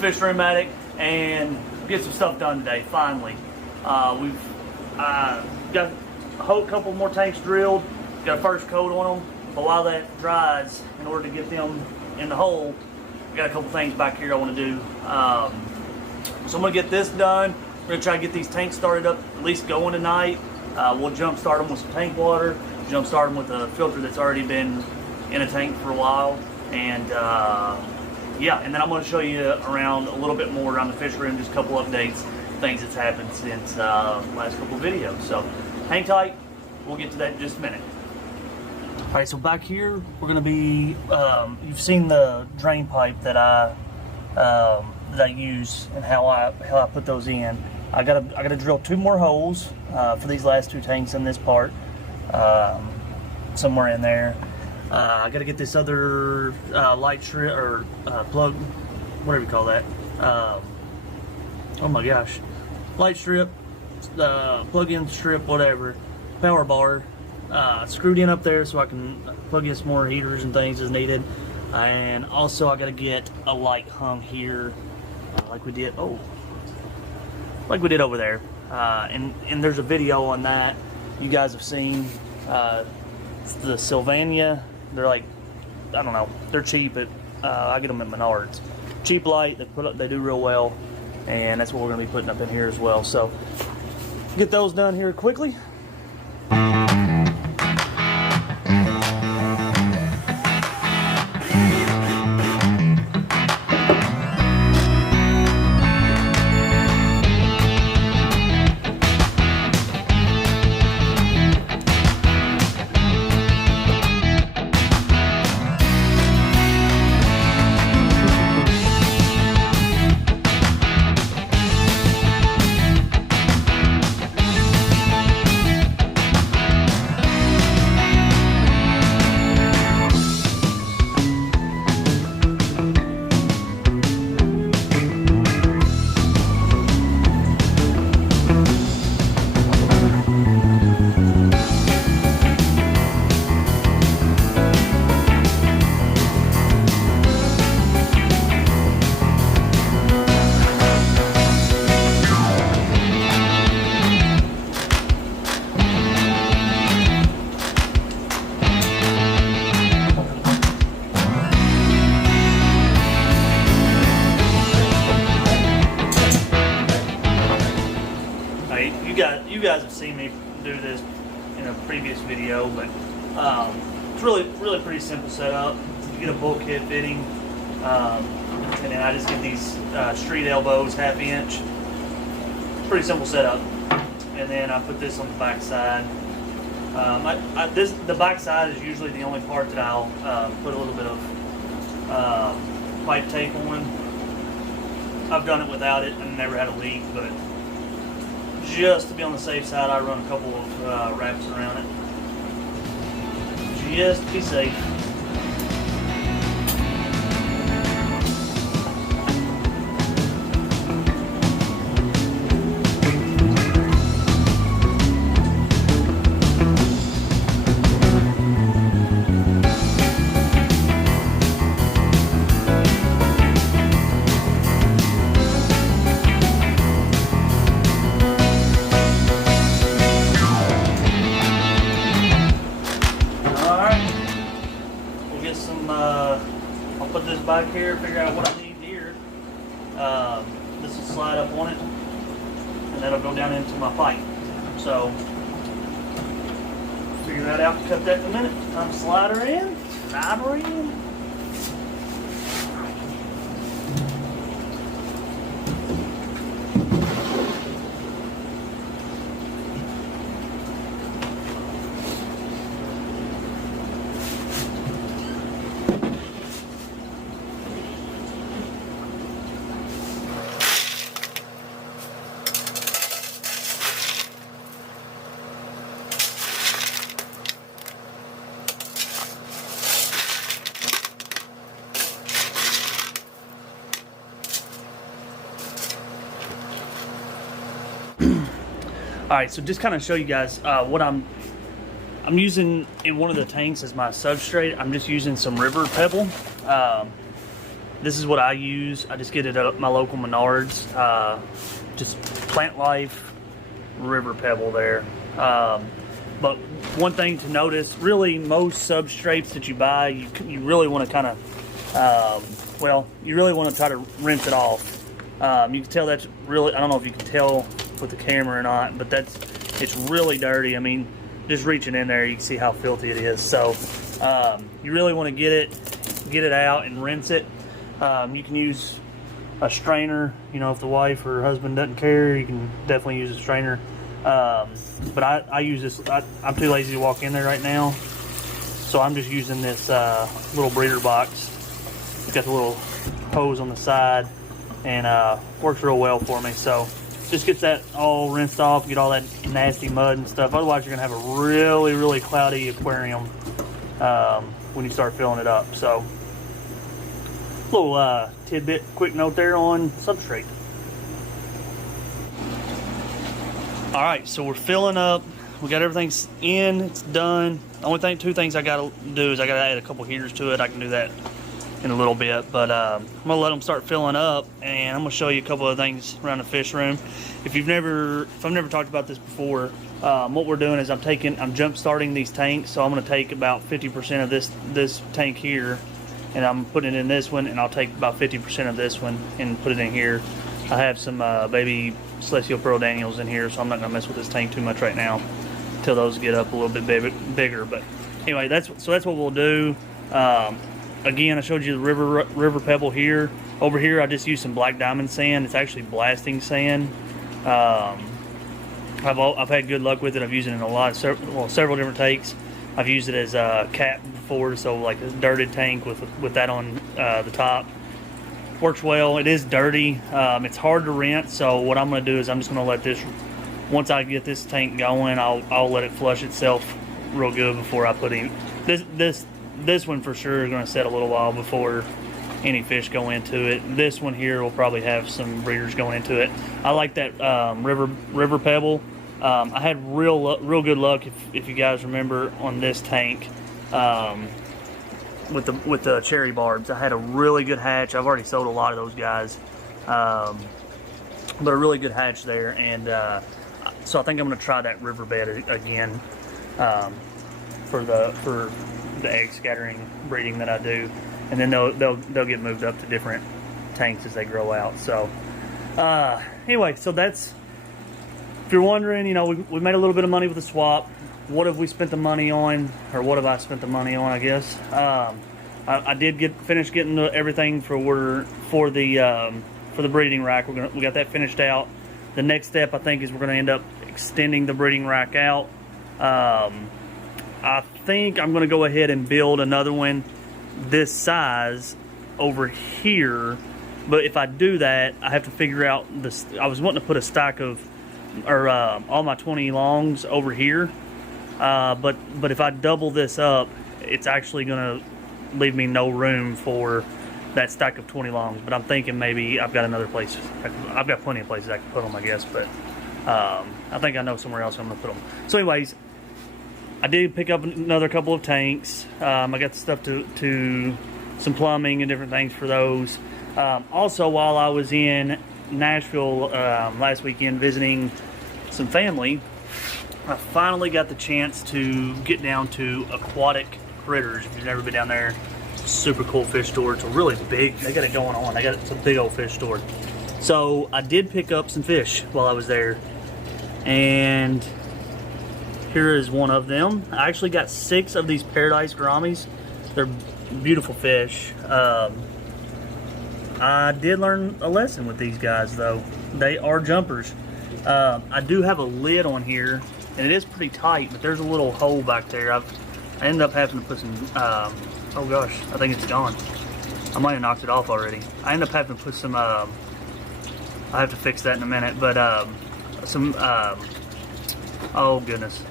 fish room attic and get some stuff done today. Finally, we've got a couple more tanks drilled. Got a first coat on them, but while that dries, in order to get them in the hole, I got a couple things back here I want to do. So I'm gonna get this done. We're gonna try to get these tanks started up, at least going tonight. We'll jump start them with some tank water, jump start them with a filter that's already been in a tank for a while, and yeah, and then I'm going to show you around a little bit more around the fish room, just a couple updates, things that's happened since last couple of videos. So hang tight, we'll get to that in just a minute. All right, so back here we're going to be, you've seen the drain pipe that I use and how I put those in. I gotta drill 2 more holes for these last 2 tanks in this part, somewhere in there. I gotta get this other light strip or plug, whatever you call that. Oh my gosh, light strip, plug-in strip, whatever, power bar, screwed in up there so I can plug in some more heaters and things as needed. And also I gotta get a light hung here, like we did. Like we did over there, and there's a video on that you guys have seen. It's the Sylvania. They're like, I don't know, they're cheap at I get them at Menards. Cheap light, they do real well, and that's what we're gonna be putting up in here as well. So get those done here quickly. You guys have seen me do this in a previous video, but it's really pretty simple setup. You get a bulkhead fitting, and then I just get these street elbows, 1/2 inch. Pretty simple setup. And then I put this on the back side. The back side is usually the only part that I'll put a little bit of pipe tape on. I've done it without it and never had a leak, but just to be on the safe side, I run a couple of wraps around it, just to be safe. I'll put this back here, figure out what I need here. This will slide up on it, and that'll go down into my pipe. So, figure that out, cut that in a minute. Time to slide her in, All right, so just kind of show you guys what I'm using in one of the tanks as my substrate. I'm just using some river pebble. This is what I use. I just get it at my local Menards. Just Plant Life River Pebble there. But one thing to notice, really most substrates that you buy, you really want to kind of, well, you really want to try to rinse it off. You can tell that's really, I don't know if you can tell with the camera or not, but it's really dirty. I mean, just reaching in there, you can see how filthy it is. So you really want to get it out and rinse it. You can use a strainer, you know, if the wife or husband doesn't care, you can definitely use a strainer. But I use this, I'm too lazy to walk in there right now, so I'm just using this little breeder box. It's got the little hose on the side, and works real well for me. So just gets that all rinsed off, get all that nasty mud and stuff. Otherwise you're gonna have a really, really cloudy aquarium when you start filling it up. So little tidbit, quick note there on substrate. All right, so we're filling up. We got everything in, it's done. The only thing, two things I gotta do is I gotta add a couple heaters to it. I can do that in a little bit, but I'm gonna let them start filling up, and I'm gonna show you a couple of things around the fish room. If I've never talked about this before, what we're doing is I'm jump starting these tanks. So I'm gonna take about 50% of this tank here, and I'm putting it in this one, and I'll take about 50% of this one and put it in here. I have some baby Celestial Pearl Daniels in here, so I'm not gonna mess with this tank too much right now until those get up a little bit bigger. But anyway, that's what we'll do. Again, I showed you the river pebble here. Over here, I just used some black diamond sand. It's actually blasting sand. I've had good luck with it. I've used it in several different tanks. I've used it as a cap before, so like a dirted tank with that on the top. Works well. It is dirty. It's hard to rinse, so what I'm going to do is I'm just going to let this, once I get this tank going, I'll let it flush itself real good before I put in. This one for sure is going to set a little while before any fish go into it. This one here will probably have some breeders going into it. I like that river pebble. I had real good luck, if you guys remember, on this tank. With the cherry barbs. I had a really good hatch. I've already sold a lot of those guys, but a really good hatch there, and so I think I'm going to try that riverbed again for the egg scattering breeding that I do, and then they'll get moved up to different tanks as they grow out. So anyway, so that's, if you're wondering, you know, we made a little bit of money with the swap. What have we spent the money on, or what have I spent the money on, I guess. I did finish getting everything for the breeding rack. We got that finished out. The next step, I think, is we're going to end up extending the breeding rack out. I think I'm going to go ahead and build another one this size over here. But if I do that, I have to figure out this. I was wanting to put a stack of, or all my 20 longs over here. But if I double this up, it's actually going to leave me no room for that stack of 20 longs. But I'm thinking maybe I've got another place. I've got plenty of places I can put them, I guess. But I think I know somewhere else I'm going to put them. So anyways, I did pick up another couple of tanks. I got the stuff to some plumbing and different things for those. Also, while I was in Nashville last weekend visiting some family, I finally got the chance to get down to Aquatic Critters. If you've never been down there, it's a super cool fish store. It's a really big, they got it going on. It's a big old fish store. So I did pick up some fish while I was there, and here is one of them. I actually got 6 of these paradise gouramis. They're beautiful fish. I did learn a lesson with these guys though. They are jumpers. I do have a lid on here, and it is pretty tight, but there's a little hole back there. I ended up having to put some, oh gosh, I think it's gone. I might have knocked it off already. I ended up having to put some, I have to fix that in a minute, but some, oh goodness,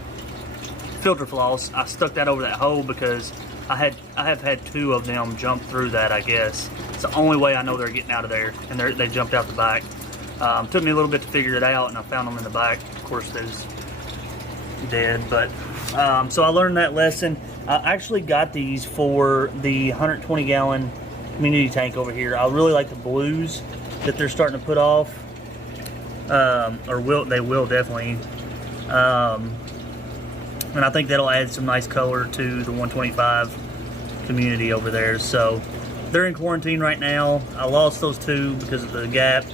filter floss. I stuck that over that hole because I have had 2 of them jump through that, I guess. It's the only way I know they're getting out of there, and they jumped out the back. Took me a little bit to figure it out, and I found them in the back. Of course, there's dead, but so I learned that lesson. I actually got these for the 120 gallon community tank over here. I really like the blues that they're starting to put off, they will definitely. And I think that'll add some nice color to the 125 community over there. So they're in quarantine right now. I lost those two because of the gap.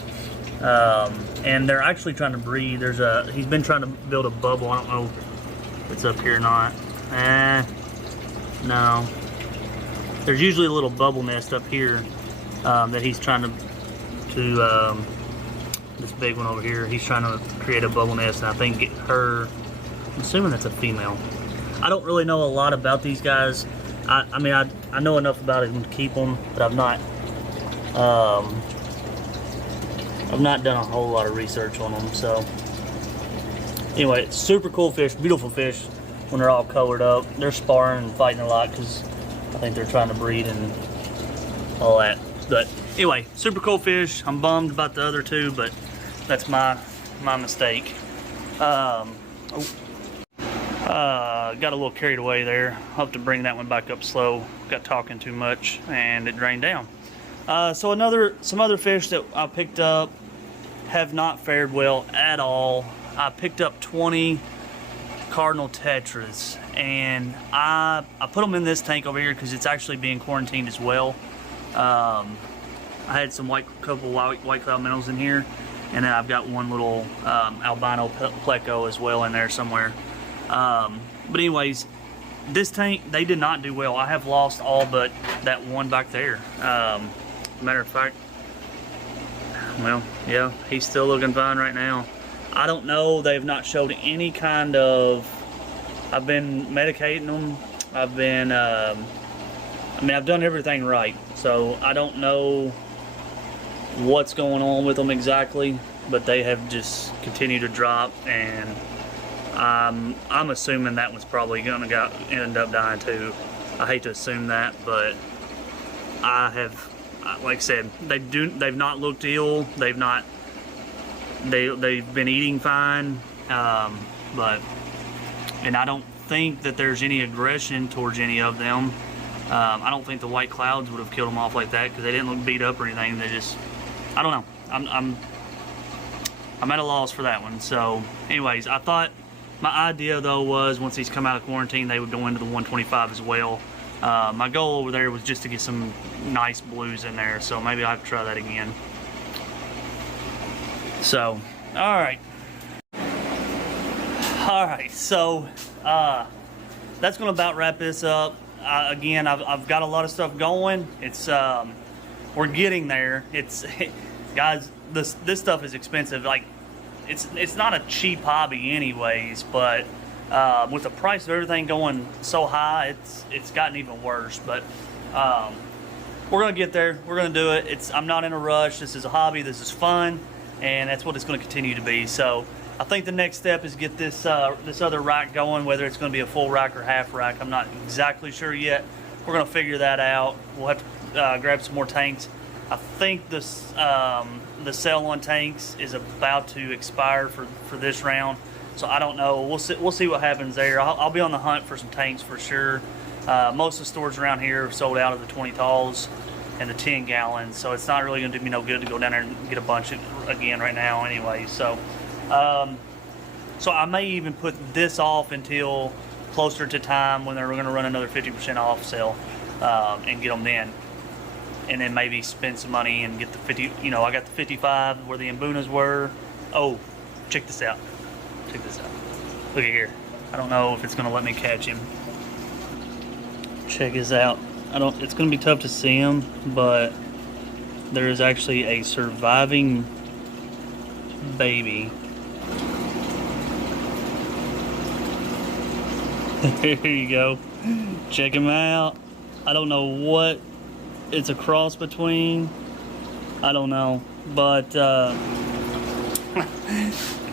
And they're actually trying to breed. He's been trying to build a bubble. I don't know if it's up here or not. No. There's usually a little bubble nest up here that he's trying to this big one over here. He's trying to create a bubble nest, and I think get her. I'm assuming that's a female. I don't really know a lot about these guys. I mean, I know enough about them to keep them, but I've not done a whole lot of research on them. So anyway, super cool fish, beautiful fish when they're all colored up. They're sparring and fighting a lot because I think they're trying to breed and all that. But anyway, super cool fish. I'm bummed about the other two, but that's my mistake. Got a little carried away there. I'll have to bring that one back up slow. Got talking too much and it drained down. So some other fish that I picked up have not fared well at all. I picked up 20 cardinal tetras, and I put them in this tank over here because it's actually being quarantined as well. I had some couple white cloud minnows in here, and then I've got one little albino pleco as well in there somewhere. But anyways, this tank, they did not do well. I have lost all but that one back there. Matter of fact, well, yeah, he's still looking fine right now. I don't know, they've not showed any kind of, I've been medicating them. I've been, I mean, I've done everything right. So I don't know what's going on with them exactly, but they have just continued to drop, and I'm assuming that one's probably gonna end up dying too. I hate to assume that, but like I said, they've not looked ill. They've been eating fine, and I don't think that there's any aggression towards any of them. I don't think the white clouds would have killed them off like that because they didn't look beat up or anything. They just, I don't know. I'm at a loss for that one. So, anyways, I thought my idea though was once these come out of quarantine, they would go into the 125 as well. My goal over there was just to get some nice blues in there, so maybe I'll have to try that again. So, alright, so that's gonna about wrap this up. Again, I've got a lot of stuff going. It's we're getting there. Guys, this stuff is expensive. Like, it's not a cheap hobby anyways, but with the price of everything going so high, it's gotten even worse. But we're gonna get there. We're gonna do it. I'm not in a rush. This is a hobby. This is fun, and that's what it's gonna continue to be. So I think the next step is get this other rack going, whether it's gonna be a full rack or half rack. I'm not exactly sure yet. We're gonna figure that out. We'll have to grab some more tanks. I think the sale on tanks is about to expire for this round, so I don't know. We'll see what happens there. I'll be on the hunt for some tanks for sure. Most of the stores around here have sold out of the 20 talls and the 10 gallons, so it's not really going to do me no good to go down there and get a bunch again right now anyway. So so I may even put this off until closer to time when they're going to run another 50% off sale and get them then. And then maybe spend some money and get the 50, you know, I got the 55 where the Mbunas were. Oh, check this out. Check this out. Look at here. I don't know if it's gonna let me catch him. Check this out. It's gonna be tough to see him, but there is actually a surviving baby. There you go. Check him out. I don't know what it's a cross between. I don't know, but it's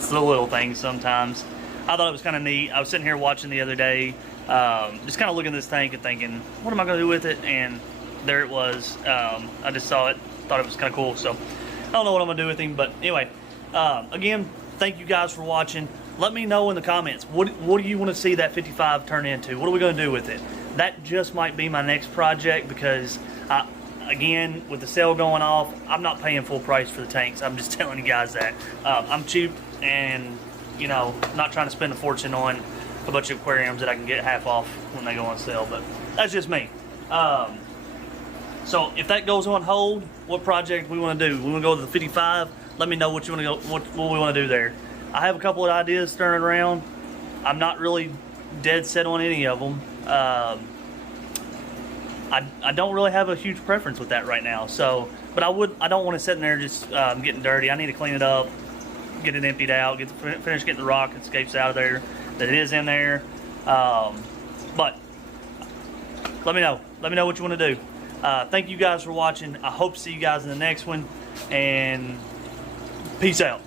the little things sometimes. I thought it was kind of neat. I was sitting here watching the other day, just kind of looking at this tank and thinking, what am I going to do with it? And there it was. I just saw it, thought it was kind of cool. So I don't know what I'm going to do with him, but anyway, again, thank you guys for watching. Let me know in the comments, what do you want to see that 55 turn into? What are we going to do with it? That just might be my next project, because again, with the sale going off, I'm not paying full price for the tanks. I'm just telling you guys that. I'm cheap and, you know, not trying to spend a fortune on a bunch of aquariums that I can get half off when they go on sale, but that's just me. So if that goes on hold, what project we want to do? We want to go to the 55. Let me know what you want to go, what we want to do there. I have a couple of ideas turning around. I'm not really dead set on any of them. I don't really have a huge preference with that right now. So, but I don't want to sit in there just getting dirty. I need to clean it up, get it emptied out, finish getting the rock and escapes out of there that it is in there. But let me know. Let me know what you want to do. Thank you guys for watching. I hope to see you guys in the next one, and peace out.